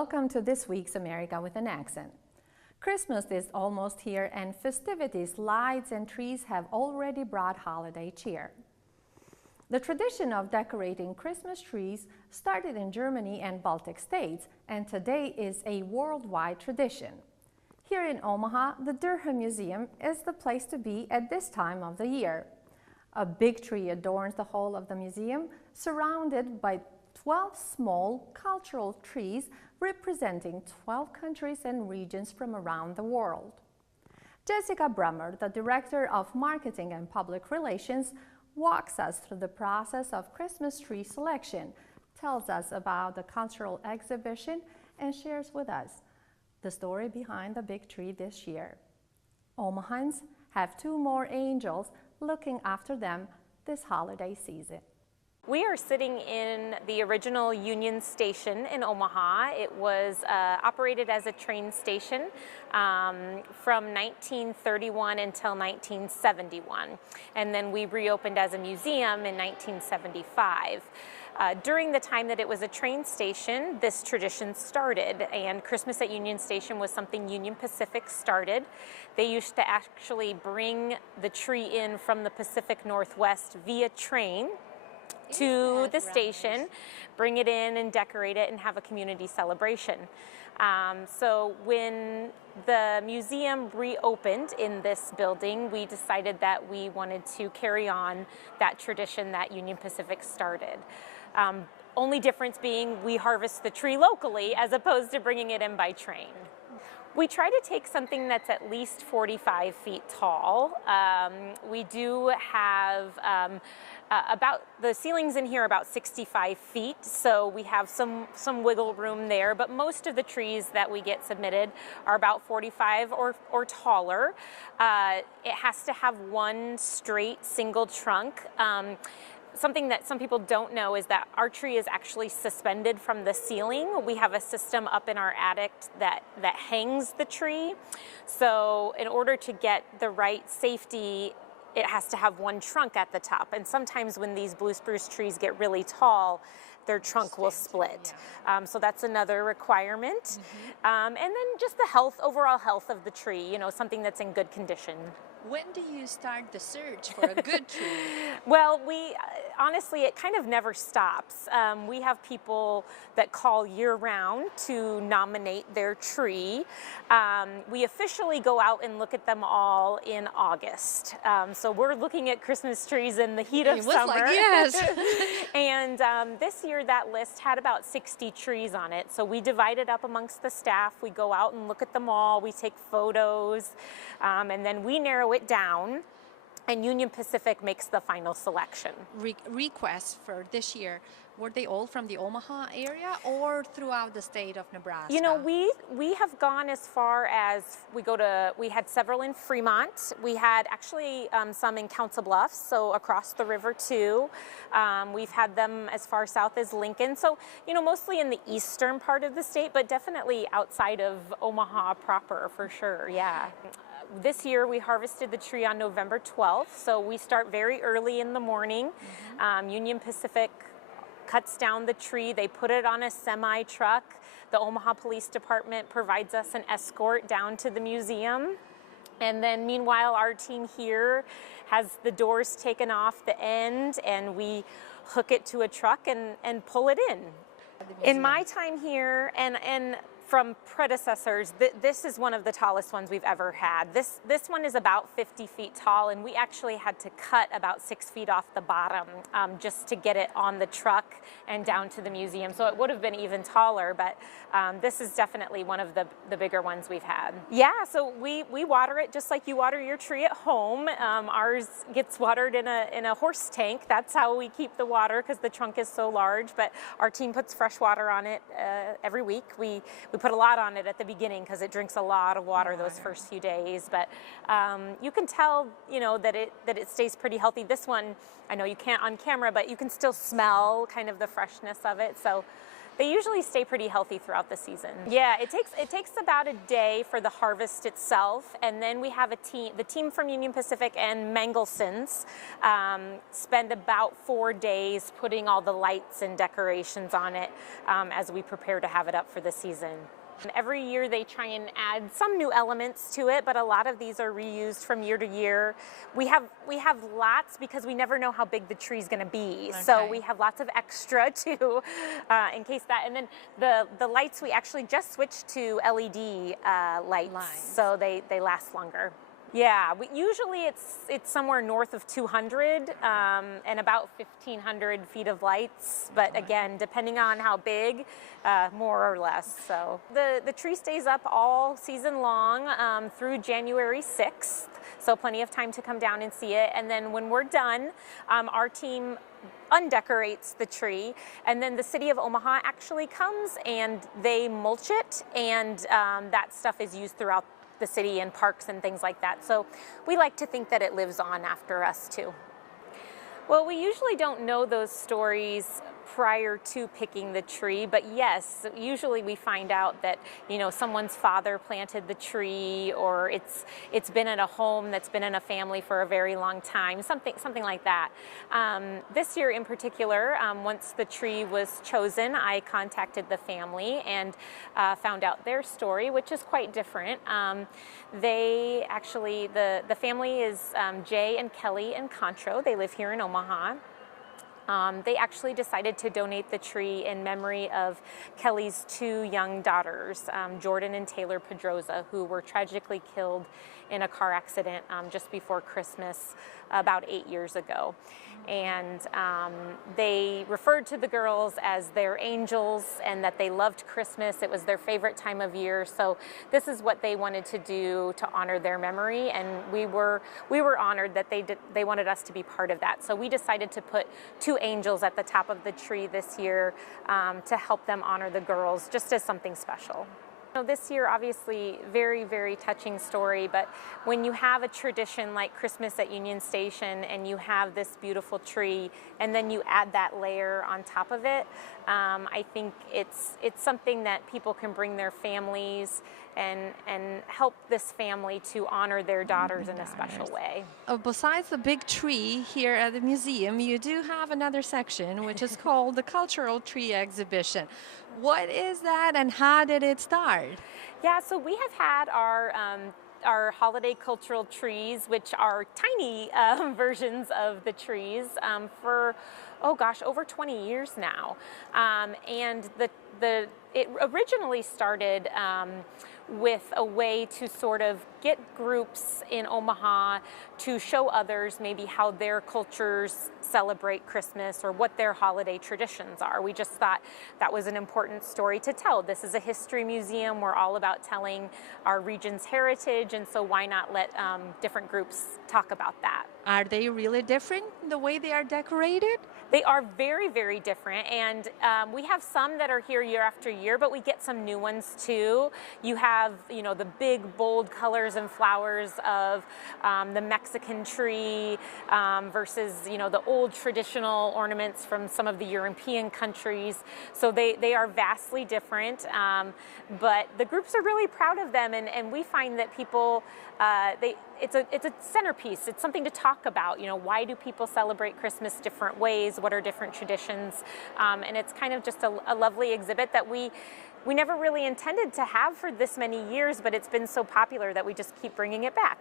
Welcome to this week's America with an Accent. Christmas is almost here and festivities, lights, and trees have already brought holiday cheer. The tradition of decorating Christmas trees started in Germany and Baltic states and today is a worldwide tradition. Here in Omaha, the Durham Museum is the place to be at this time of the year. A big tree adorns the whole of the museum, surrounded by 12 small cultural trees representing 12 countries and regions from around the world. Jessica Brummer, the Director of Marketing and Public Relations, walks us through the process of Christmas tree selection, tells us about the cultural exhibition, and shares with us the story behind the big tree this year. Omahans have 2 more angels looking after them this holiday season. We are sitting in the original Union Station in Omaha. It was operated as a train station from 1931 until 1971. And then we reopened as a museum in 1975. During the time that it was a train station, this tradition started, and Christmas at Union Station was something Union Pacific started. They used to actually bring the tree in from the Pacific Northwest via train to the station, bring it in and decorate it and have a community celebration. So when the museum reopened in this building, we decided that we wanted to carry on that tradition that Union Pacific started. Only difference being we harvest the tree locally as opposed to bringing it in by train. We try to take something that's at least 45 feet tall. We do have about the ceilings in here are about 65 feet, so we have some wiggle room there, but most of the trees that we get submitted are about 45 or taller. It has to have one straight single trunk. Something that some people don't know is that our tree is actually suspended from the ceiling. We have a system up in our attic that hangs the tree. So in order to get the right safety, it has to have one trunk at the top. And sometimes when these blue spruce trees get really tall, their trunk will split. So that's another requirement. And then just the overall health of the tree, something that's in good condition. When do you start the search for a good tree? Well, honestly, it kind of never stops. We have people that call year-round to nominate their tree. We officially go out and look at them all in August. So we're looking at Christmas trees in the heat of summer. Like, yes. And this year that list had about 60 trees on it. So we divide it up amongst the staff. We go out and look at them all. We take photos, and then we narrow it down, and Union Pacific makes the final selection. Requests for this year, were they all from the Omaha area or throughout the state of Nebraska? We have gone as far as we had several in Fremont. We had actually some in Council Bluffs, so across the river too. We've had them as far south as Lincoln. So, mostly in the eastern part of the state, but definitely outside of Omaha proper for sure, yeah. This year we harvested the tree on November 12th, so we start very early in the morning. Union Pacific cuts down the tree, they put it on a semi-truck. The Omaha Police Department provides us an escort down to the museum. And then meanwhile, our team here has the doors taken off the end and we hook it to a truck and pull it in. In my time here, and from predecessors, this is one of the tallest ones we've ever had. This one is about 50 feet tall, and we actually had to cut about 6 feet off the bottom just to get it on the truck and down to the museum. So it would have been even taller, but this is definitely one of the bigger ones we've had. Yeah, so we water it just like you water your tree at home. Ours gets watered in a horse tank. That's how we keep the water because the trunk is so large, but our team puts fresh water on it every week. We put a lot on it at the beginning because it drinks a lot of water those first few days, but you can tell, that it stays pretty healthy. This one, I know you can't on camera, but you can still smell kind of the freshness of it. So They usually stay pretty healthy throughout the season. Yeah, it takes about a day for the harvest itself, and then we have the team from Union Pacific and Mangelson's spend about 4 days putting all the lights and decorations on it as we prepare to have it up for the season. And every year they try and add some new elements to it, but a lot of these are reused from year to year. We have lots because we never know how big the tree's going to be. Okay. So we have lots of extra too, in case that. And then the lights, we actually just switched to LED lights, so they last longer. Yeah, usually it's somewhere north of 200 and about 1,500 feet of lights. But again, depending on how big, more or less. So the tree stays up all season long through January 6th. So plenty of time to come down and see it. And then when we're done, our team undecorates the tree, and then the city of Omaha actually comes and they mulch it, and that stuff is used throughout the city and parks and things like that. So we like to think that it lives on after us too. Well, we usually don't know those stories prior to picking the tree, but yes, usually we find out that, you know, someone's father planted the tree, or it's been in a home that's been in a family for a very long time, something like that. This year in particular, once the tree was chosen, I contacted the family and found out their story, which is quite different. They actually, the family is Jay and Kelly and Contro. They live here in Omaha. They actually decided to donate the tree in memory of Kelly's 2 young daughters, Jordan and Taylor Pedroza, who were tragically killed in a car accident just before Christmas about 8 years ago. And they referred to the girls as their angels, and that they loved Christmas. It was their favorite time of year. So this is what they wanted to do to honor their memory, and we were honored that they wanted us to be part of that. So we decided to put 2 angels at the top of the tree this year to help them honor the girls, just as something special. This year, obviously, very, very touching story, but when you have a tradition like Christmas at Union Station and you have this beautiful tree, and then you add that layer on top of it, I think it's something that people can bring their families and help this family to honor their daughters in a special way. Besides the big tree here at the museum, you do have another section which is called the Cultural Tree Exhibition. What is that, and how did it start? Yeah, so we have had our holiday cultural trees, which are tiny versions of the trees, for, oh gosh, over 20 years now. And it originally started with a way to sort of get groups in Omaha to show others maybe how their cultures celebrate Christmas or what their holiday traditions are. We just thought that was an important story to tell. This is a history museum. We're all about telling our region's heritage, and so why not let different groups talk about that? Are they really different, the way they are decorated? They are very, very different, and we have some that are here year after year, but we get some new ones too. You have, you know, the big, bold colors and flowers of the Mexican tree versus, you know, the old traditional ornaments from some of the European countries. So they are vastly different, but the groups are really proud of them, and we find that people, it's a centerpiece. It's something to talk about. You know, why do people celebrate Christmas different ways? What are different traditions? And it's kind of just a lovely exhibit that we never really intended to have for this many years, but it's been so popular that we just keep bringing it back.